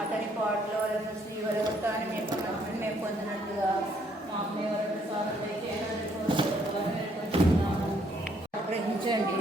అతని పాటల శ్రీ వరవతాన్ని మేము మేము పొందినట్టుగా మా అమ్మాయి వరకు సాధన గ్రహించండి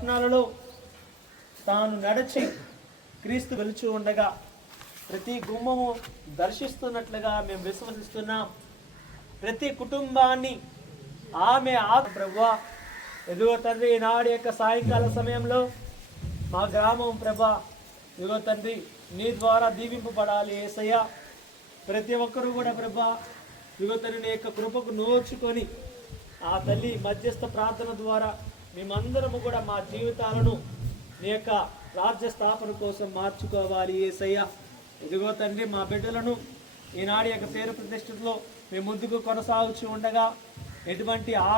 పట్టణాలలో తాను నడిచి క్రీస్తు వెలుచు ఉండగా ప్రతి గుమ్మము దర్శిస్తున్నట్లుగా మేము విశ్వసిస్తున్నాం. ప్రతి కుటుంబాన్ని ఆమె ఆ ప్రభా ఎదుగో తండ్రి ఈనాడు యొక్క సాయంకాల సమయంలో మా గ్రామం ప్రభా ఇదిగో తండ్రి నీ ద్వారా దీవింపబడాలి ఏసయ్య. ప్రతి ఒక్కరూ కూడా ప్రభా ఇదిగో తండ్రి నీ యొక్క కృపకు నోచుకొని ఆ తల్లి మధ్యస్థ ప్రార్థన ద్వారా మేమందరము కూడా మా జీవితాలను నీ యొక్క రాజ్య స్థాపన కోసం మార్చుకోవాలి ఏసయ్య. ఇదిగో తండ్రి మా బిడ్డలను ఈనాడు యొక్క పేరు ప్రతిష్టలో మేము ముందుకు కొనసాగుచూ ఉండగా ఎటువంటి ఆ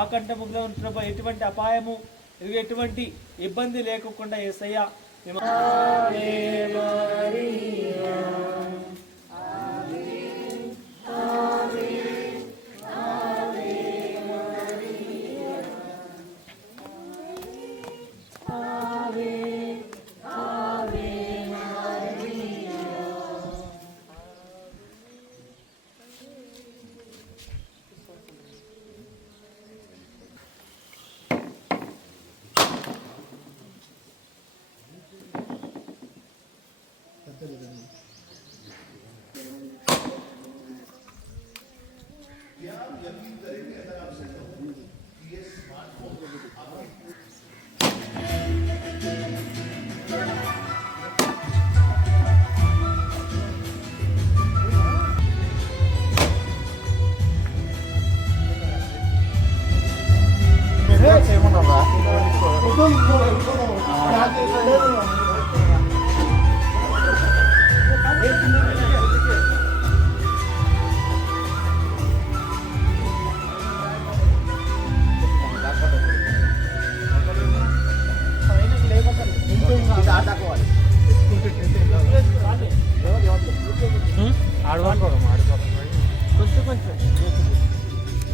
ఆకంఠములో ప్రభా ఎటువంటి అపాయము ఇదిగో ఎటువంటి ఇబ్బంది లేకుండా ఏసయ్య మేము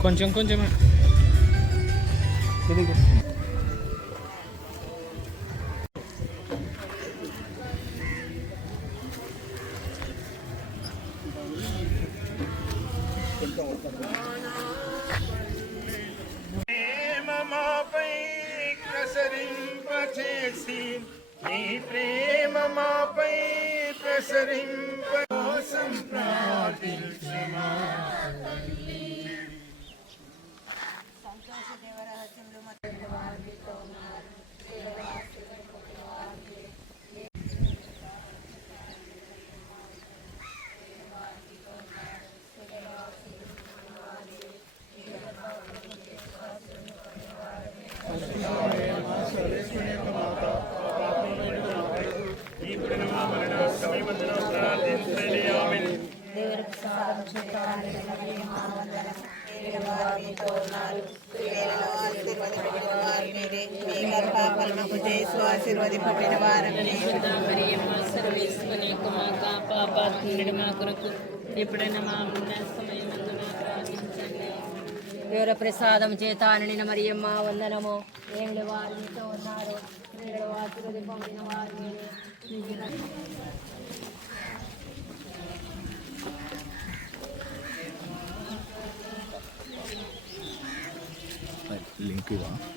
కొంచెం కొంచెం Beni götürün. గర్భఫలముకు చేసు ఆశీర్వదింపబడిన వారని మరియమ్మ సర్వేశ్వరి మా పాపాత్ముడి మా కొరకు మా ఉన్న సమయమందు మా ప్రార్థించండి దేవుల ప్రసాదం చేత నిన్న మరియమ్మ వందనము ఏమిటి వారు మీతో ఉన్నారు ఆశీర్వదింపబడిన వారు మీరే. మీకు మాత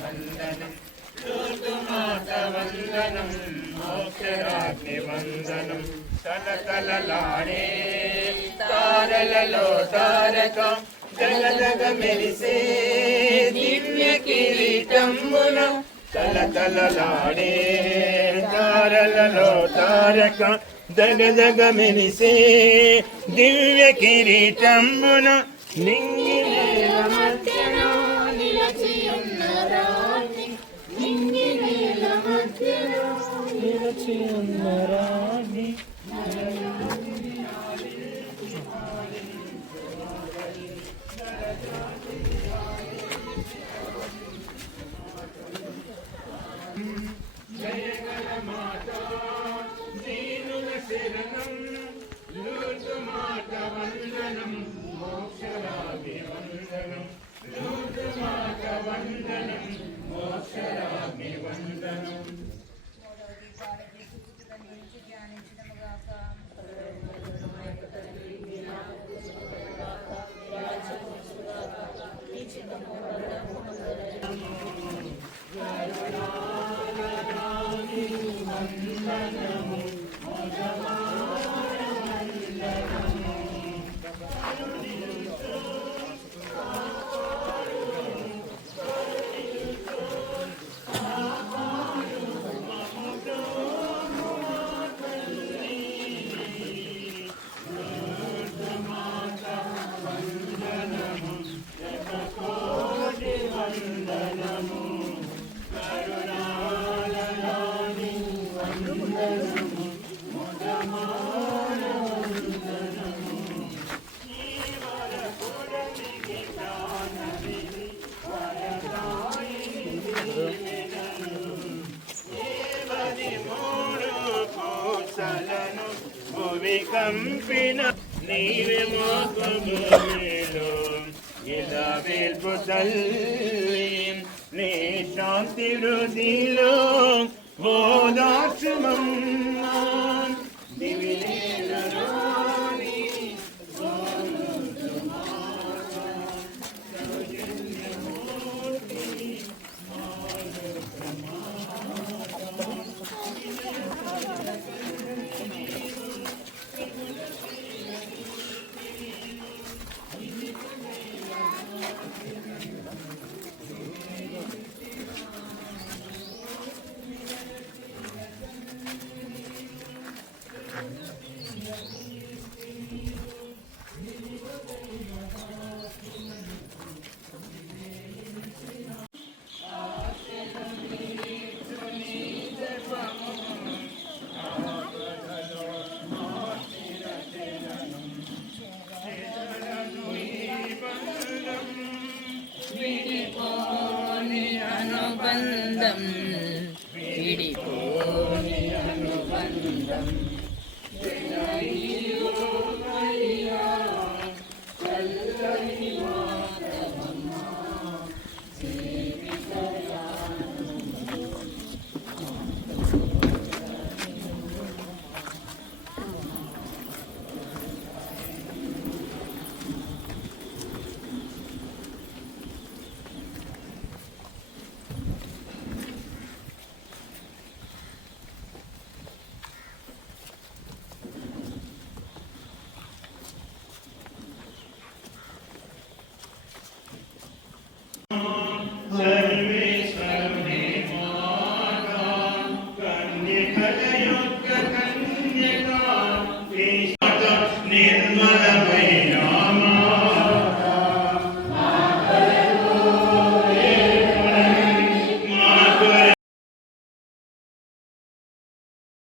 వందనం వందనం తలతలలాడే తారలలో తారకం జగ జగ మెరిసే దివ్య కిరీటంబున తల తలలాడే తారలలో తారక దగ దగ మెరిసే దివ్య కిరీటంబున నింగి నేల మధ్యన నిలచి ఉన్న రాణి నింగి నేల మధ్యన నిలచి వందనం రాణి వందనం. భువి కంపిన నీవే మోకములో ఇలా వేల్పు తల్లి నీ శాంతి వృద్ధిలో